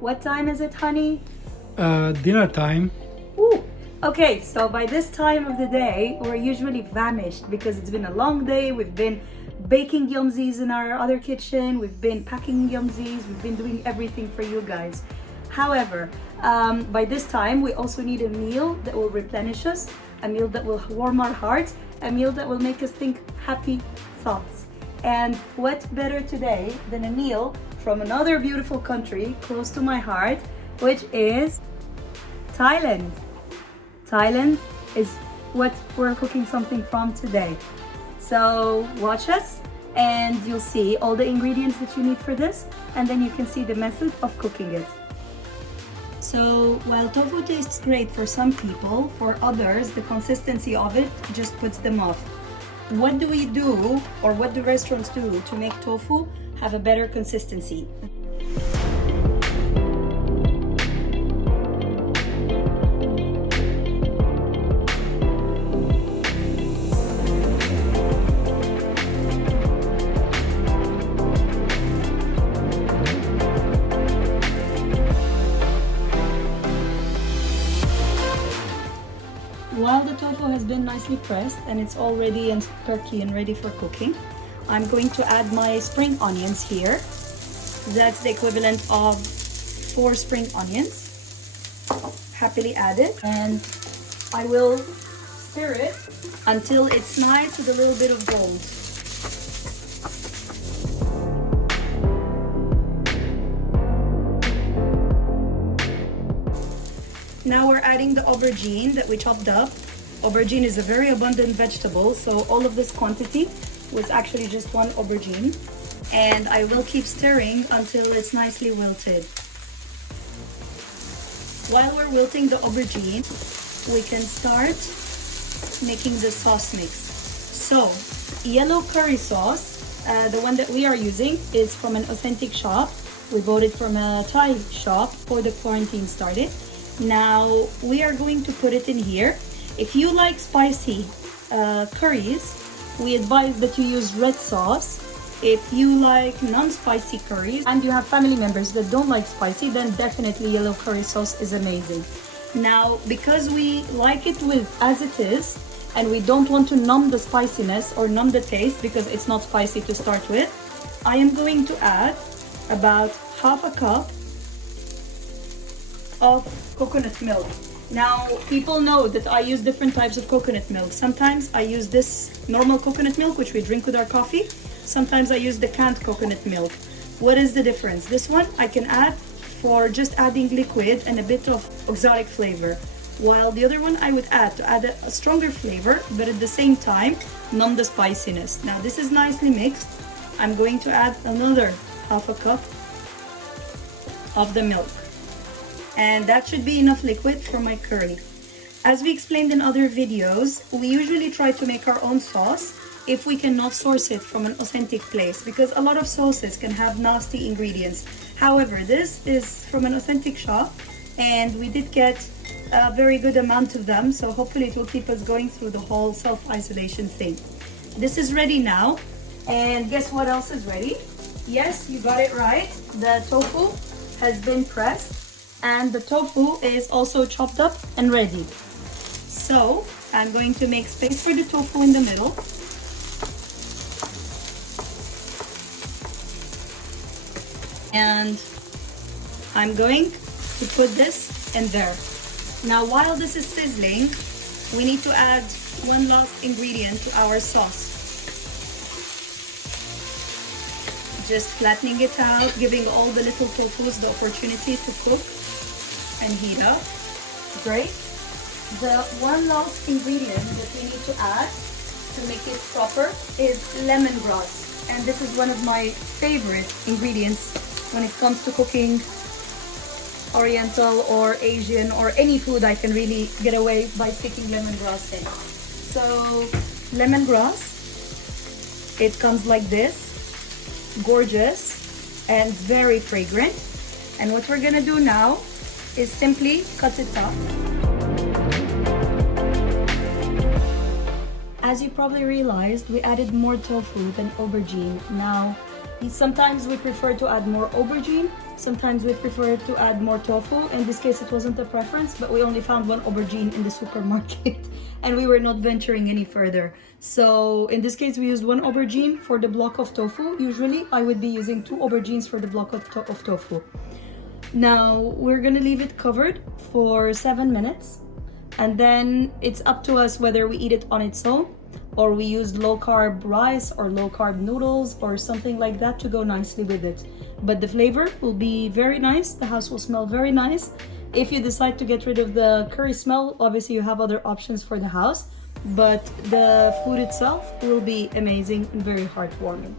What time is it, honey? Dinner time. Ooh. Okay, so by this time of the day, we're usually famished because it's been a long day. We've been baking Yummzys in our other kitchen. We've been packing Yummzys. We've been doing everything for you guys. However, by this time, we also need a meal that will replenish us, a meal that will warm our hearts, a meal that will make us think happy thoughts. And what better today than a meal from another beautiful country close to my heart, which is Thailand. Thailand is what we're cooking something from today. So watch us and you'll see all the ingredients that you need for this, and then you can see the method of cooking it. So while tofu tastes great for some people, for others the consistency of it just puts them off. What do we do, or what do restaurants do to make tofu have a better consistency? While the tofu has been nicely pressed and it's all ready and perky and ready for cooking, I'm going to add my spring onions here. That's the equivalent of 4 spring onions. Happily added, and I will stir it until it's nice with a little bit of gold. Now we're adding the aubergine that we chopped up. Aubergine is a very abundant vegetable, so all of this quantity was actually just 1 aubergine. And I will keep stirring until it's nicely wilted. While we're wilting the aubergine, we can start making the sauce mix. So, yellow curry sauce, the one that we are using, is from an authentic shop. We bought it from a Thai shop before the quarantine started. Now we are going to put it in here. If you like spicy curries, we advise that you use red sauce. If you like non-spicy curries and you have family members that don't like spicy, then definitely yellow curry sauce is amazing. Now, because we like it with as it is, and we don't want to numb the spiciness or numb the taste because it's not spicy to start with, I am going to add about half a cup of coconut milk. Now, people know that I use different types of coconut milk. Sometimes I use this normal coconut milk, which we drink with our coffee. Sometimes I use the canned coconut milk. What is the difference? This one I can add for just adding liquid and a bit of exotic flavor, while the other one I would add to add a stronger flavor, but at the same time numb the spiciness. Now this is nicely mixed. I'm going to add another half a cup of the milk, and that should be enough liquid for my curry. As we explained in other videos, we usually try to make our own sauce if we cannot source it from an authentic place, because a lot of sauces can have nasty ingredients. However, this is from an authentic shop and we did get a very good amount of them, so hopefully it will keep us going through the whole self-isolation thing. This is ready now, and guess what else is ready? Yes, you got it right. The tofu has been pressed and the tofu is also chopped up and ready. So I'm going to make space for the tofu in the middle. And I'm going to put this in there. Now while this is sizzling, we need to add one last ingredient to our sauce. Just flattening it out, giving all the little tofus the opportunity to cook and heat up. Great. The one last ingredient that we need to add to make it proper is lemongrass. And this is one of my favorite ingredients when it comes to cooking Oriental or Asian or any food. I can really get away by sticking lemongrass in. So lemongrass, it comes like this, gorgeous and very fragrant. And what we're gonna do now is simply cut it up. As you probably realized, we added more tofu than aubergine. Now, sometimes we prefer to add more aubergine, sometimes we prefer to add more tofu. In this case, it wasn't a preference, but we only found one aubergine in the supermarket and we were not venturing any further. So in this case, we used one aubergine for the block of tofu. Usually, I would be using 2 aubergines for the block of tofu. Now, we're gonna leave it covered for 7 minutes. And then it's up to us whether we eat it on its own or we use low carb rice or low carb noodles or something like that to go nicely with it. But the flavor will be very nice. The house will smell very nice. If you decide to get rid of the curry smell, obviously you have other options for the house, but the food itself will be amazing and very heartwarming.